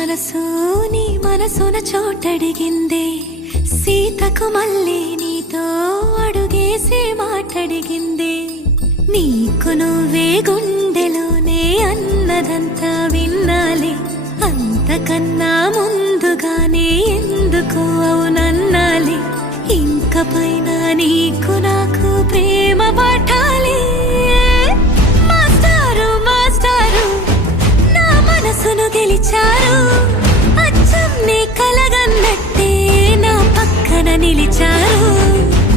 మనసు నీ మనసున చోటడిగిందే, సీతకు మళ్ళీ నీతో అడుగేసి మాటడిగిందే. నీకు నువ్వే గుండెలోనే అన్నదంతా విన్నాలే, అంతకన్నా ముందుగానే ఎందుకు అవునన్నాలే. ఇంక పైన నీకు నాకు ప్రేమ పాఠాలే. మాస్టారు మాస్టారు నా మనసును గెలిచారు, అచ్చం నీ కలగన్నట్టే నా పక్కన నిలిచారు.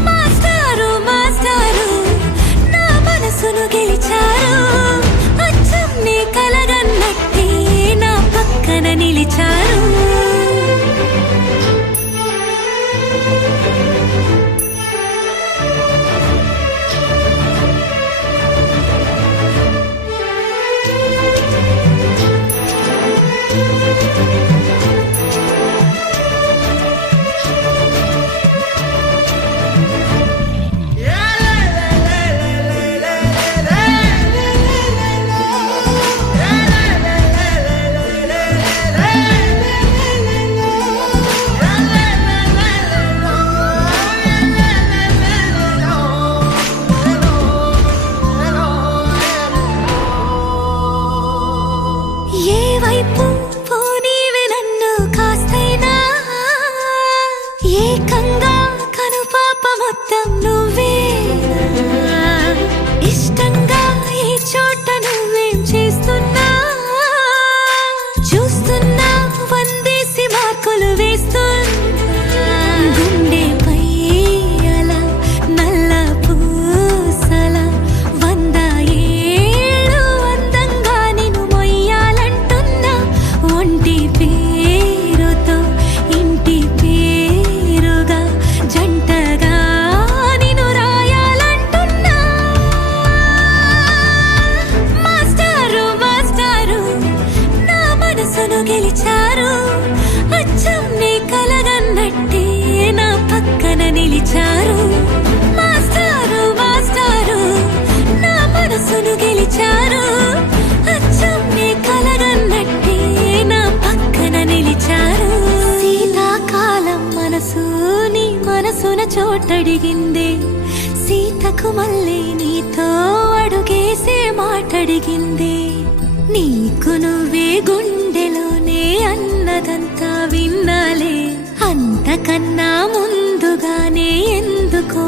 మాస్టారు మాస్టారు నా మనసును గెలిచారు, అచ్చం నీ కలగన్నట్టే నా పక్కన నిలిచారు. ఏకంగా కనుపాప మొత్తం నువ్వే, ఇష్టంగా ఈ చోట నువ్వేం చేస్తున్నా చూస్తున్నా, వందేసి మార్కులు వేస్తున్నా. గుండెపై అలా నల్ల పూసల 100 ఏళ్ళు అందంగా నిన్ను మొయ్యాలంటున్నా. ఒంటి పేరుతో ఇంటి పేరుగా జంటగా నిన్ను రాయాలంటున్నా. మాస్టారు మాస్టారు నా మనసును గెలిచారు, అచ్చం నీ కలగన్నట్టే నా పక్కన నిలిచారు. మాస్టారు మాస్టారు నా మనసును గెలిచారు, అచ్చం నీ కలగన్నట్టే నా పక్కన నిలిచారు. శీతాకాలం మనసు నీ మనసున చోటడిగిందే, సీతకు మళ్ళీ నీతో అడుగేసే మాటడిగిందే. నీకు నువ్వే గుండెలోనే అన్నదంతా విన్నాలే, అంతకన్నా ముందుగానే ఎందుకో